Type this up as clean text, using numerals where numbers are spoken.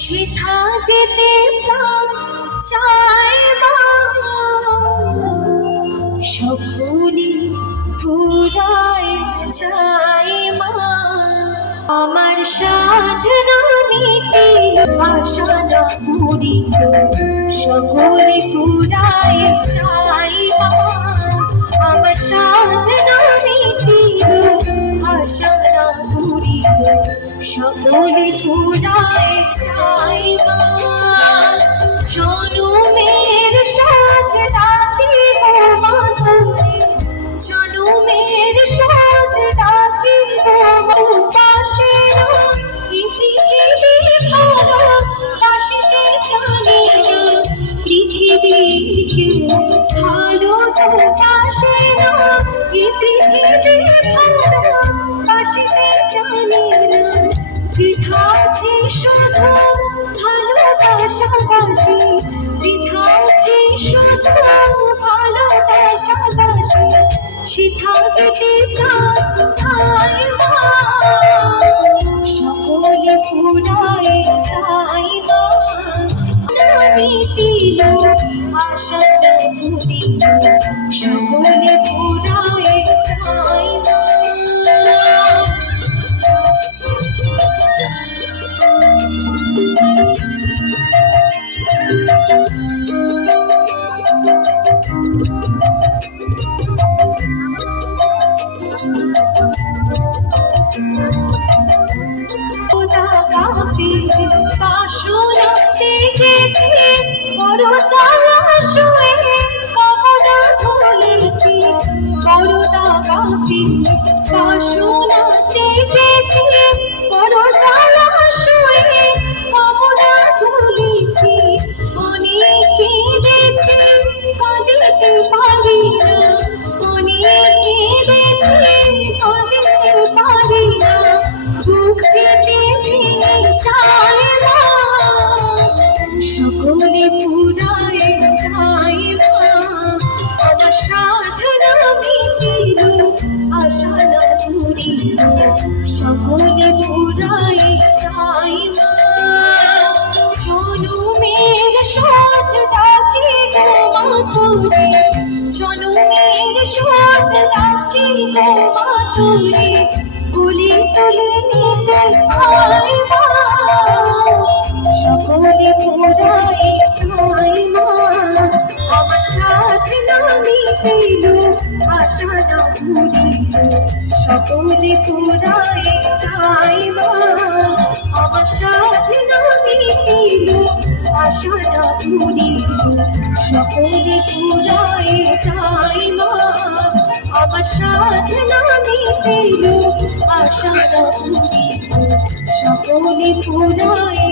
সেথা যেতে প্রাণ চায় মা, সকলে ফুরায় যায় মা। আমার সাধনা মিটিল, আশা না পুরিল, সকলে ফুরায় যায় মা। আমার সাধনা মিটিল, আশা না পুরিল, সকলে ফুরায় যায় মা। জনমের সাথ ডাকিব মা তোরে, জনমের সাথ ডাকিব পাশে এই পৃথিবী ভালো বাসিতে জানি না, পৃথিবীর কেউ ভালো তো পাশে না, এই পৃথিবী ভালো বাসিতে জানি না। যেথা আছে শুধু ভালোবাসাবাসি, যেথা আছে শুধু ভালোবাসাবাসি, সেথা যেতে প্রাণ চায় মা, সকলে ফুরায় যায় মা। মিটিল আশা পুরিল, সকলে ফুরায় যায় মা। বাসনা তেজেছে বড় জ্বালা শুয়ে, কামনা ভুলেছি বড় দাগা পেয়ে। বাসনা তেজেছে বড় জ্বালা শুয়ে, কামনা ভুলেছি অনেক কেঁদেছি কাঁদিতে পারি না, অনেক কেঁদেছি কাঁদিতে পারি না। বুক থেকে ভেঙে যায় মা, সকলে ফুরায় যায় মা। আমার সাধনা মিটিল, আশা না পুরিল, সকলে ফুরায় যায় মা। জনমের সাথ ডাকি গো মা তোরে, জনমের সাথ ডাকি গো মা তোরে, গুলি তুলে নিতে হয় মা, সকলে ফুরায় যায় মা। আমার সাধনা মিটিল, আশা না পুরিল, সকলে ফুরায় যায় মা। আমার সাধনা মিটিল, আশা না পুরিল, সকলে ফুরায় যায় মা। আমার সাধনা মিটিল, আশা না পুরিল, সকলে ফুরায়